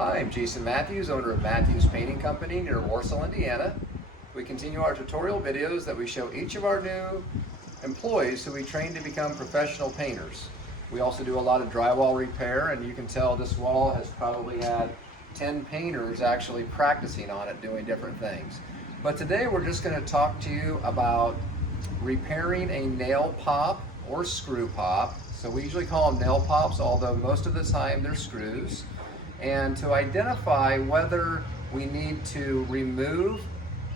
Hi, I'm Jason Matthews, owner of Matthews Painting Company near Warsaw, Indiana. We continue our tutorial videos that we show each of our new employees who we train to become professional painters. We also do a lot of drywall repair, and you can tell this wall has probably had 10 painters actually practicing on it, doing different things. But today we're just going to talk to you about repairing a nail pop or screw pop. So we usually call them nail pops, although most of the time they're screws. And to identify whether we need to remove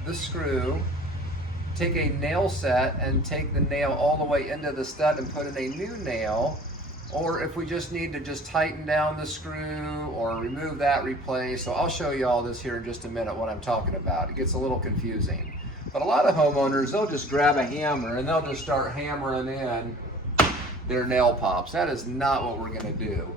the screw, take a nail set and take the nail all the way into the stud and put in a new nail, or if we just need to just tighten down the screw or remove that, replace. So I'll show you all this here in just a minute what I'm talking about. It gets a little confusing. But a lot of homeowners, they'll just grab a hammer and they'll just start hammering in their nail pops. That is not what we're going to do.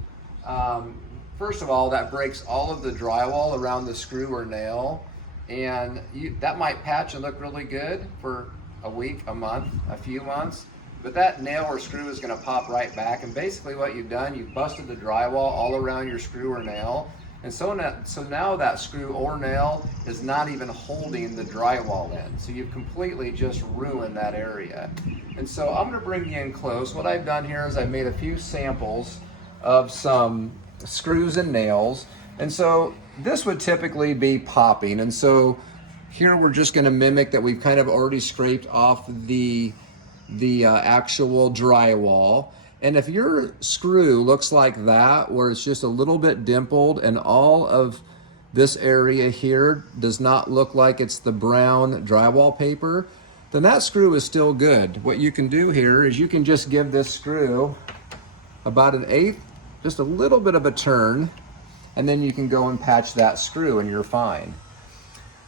First of all, that breaks all of the drywall around the screw or nail, and that might patch and look really good for a week, a month, a few months, but that nail or screw is going to pop right back. And basically what you've done, you've busted the drywall all around your screw or nail, and so now that screw or nail is not even holding the drywall in. So you've completely just ruined that area. And so I'm going to bring you in close. What I've done here is I've made a few samples of some screws and nails, and so this would typically be popping. And so here we're just going to mimic that. We've kind of already scraped off the actual drywall, and if your screw looks like that, where it's just a little bit dimpled and all of this area here does not look like it's the brown drywall paper, then that screw is still good. What you can do here is you can just give this screw about 1/8, just a little bit of a turn, and then you can go and patch that screw and you're fine.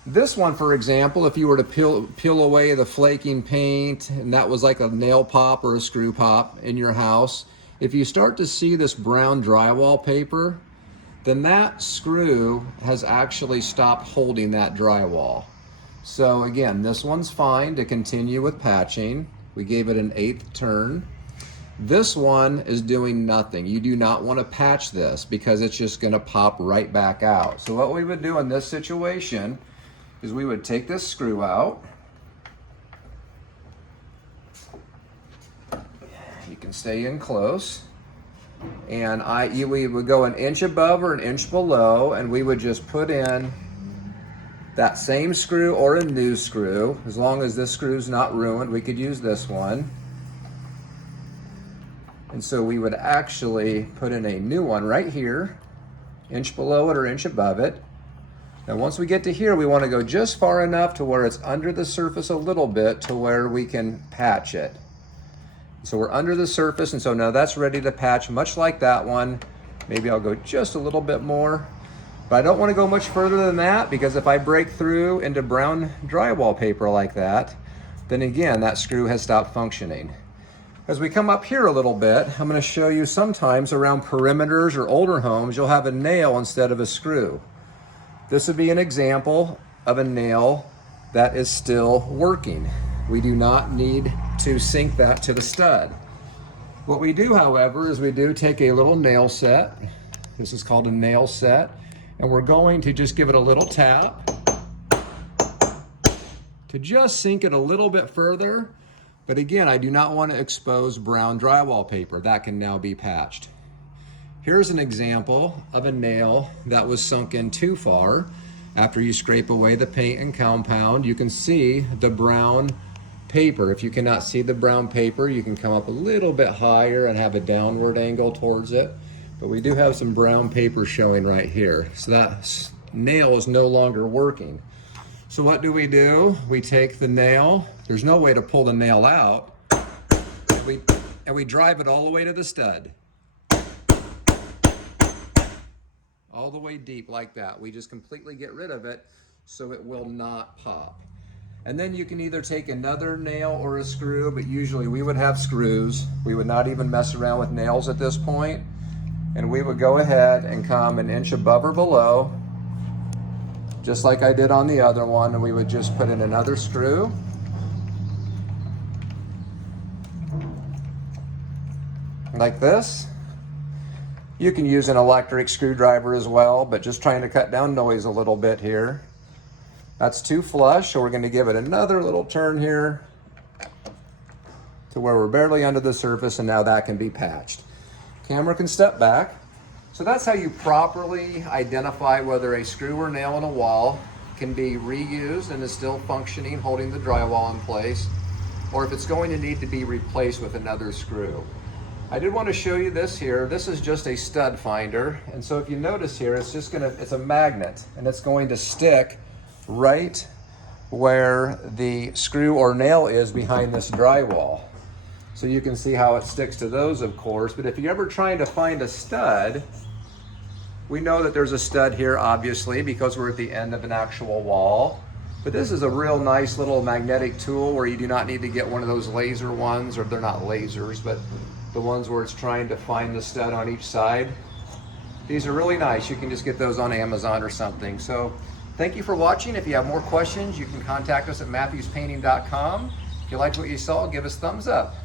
This one, for example, if you were to peel away the flaking paint and that was like a nail pop or a screw pop in your house, if you start to see this brown drywall paper, then that screw has actually stopped holding that drywall. So again, this one's fine to continue with patching. We gave it an 1/8 turn. This one is doing nothing. You do not want to patch this because it's just going to pop right back out. So what we would do in this situation is we would take this screw out. You can stay in close. And we would go 1 inch above or 1 inch below, and we would just put in that same screw or a new screw. As long as this screw's not ruined, we could use this one. And so we would actually put in a new one right here, 1 inch below it or 1 inch above it. Now once we get to here, we want to go just far enough to where it's under the surface a little bit to where we can patch it. So we're under the surface, and so now that's ready to patch, much like that one. Maybe I'll go just a little bit more, but I don't want to go much further than that, because if I break through into brown drywall paper like that, then again, that screw has stopped functioning. As we come up here a little bit, I'm going to show you sometimes around perimeters or older homes, you'll have a nail instead of a screw. This would be an example of a nail that is still working. We do not need to sink that to the stud. What we do, however, is we do take a little nail set. This is called a nail set, and we're going to just give it a little tap to just sink it a little bit further. But again, I do not want to expose brown drywall paper. That can now be patched. Here's an example of a nail that was sunk in too far. After you scrape away the paint and compound, you can see the brown paper. If you cannot see the brown paper, you can come up a little bit higher and have a downward angle towards it. But we do have some brown paper showing right here. So that nail is no longer working. So what do? We take the nail. There's no way to pull the nail out. And we drive it all the way to the stud. All the way deep like that. We just completely get rid of it so it will not pop. And then you can either take another nail or a screw, but usually we would have screws. We would not even mess around with nails at this point. And we would go ahead and come 1 inch above or below, just like I did on the other one, and we would just put in another screw. Like this. You can use an electric screwdriver as well, but just trying to cut down noise a little bit here. That's too flush, so we're going to give it another little turn here to where we're barely under the surface, and now that can be patched. Camera can step back. So that's how you properly identify whether a screw or nail in a wall can be reused and is still functioning, holding the drywall in place, or if it's going to need to be replaced with another screw. I did want to show you this here. This is just a stud finder, and so if you notice here, it's a magnet, and it's going to stick right where the screw or nail is behind this drywall. So you can see how it sticks to those, of course, but if you're ever trying to find a stud, we know that there's a stud here, obviously, because we're at the end of an actual wall. But this is a real nice little magnetic tool where you do not need to get one of those laser ones, or they're not lasers, but the ones where it's trying to find the stud on each side. These are really nice. You can just get those on Amazon or something. So thank you for watching. If you have more questions, you can contact us at matthewspainting.com. If you liked what you saw, give us thumbs up.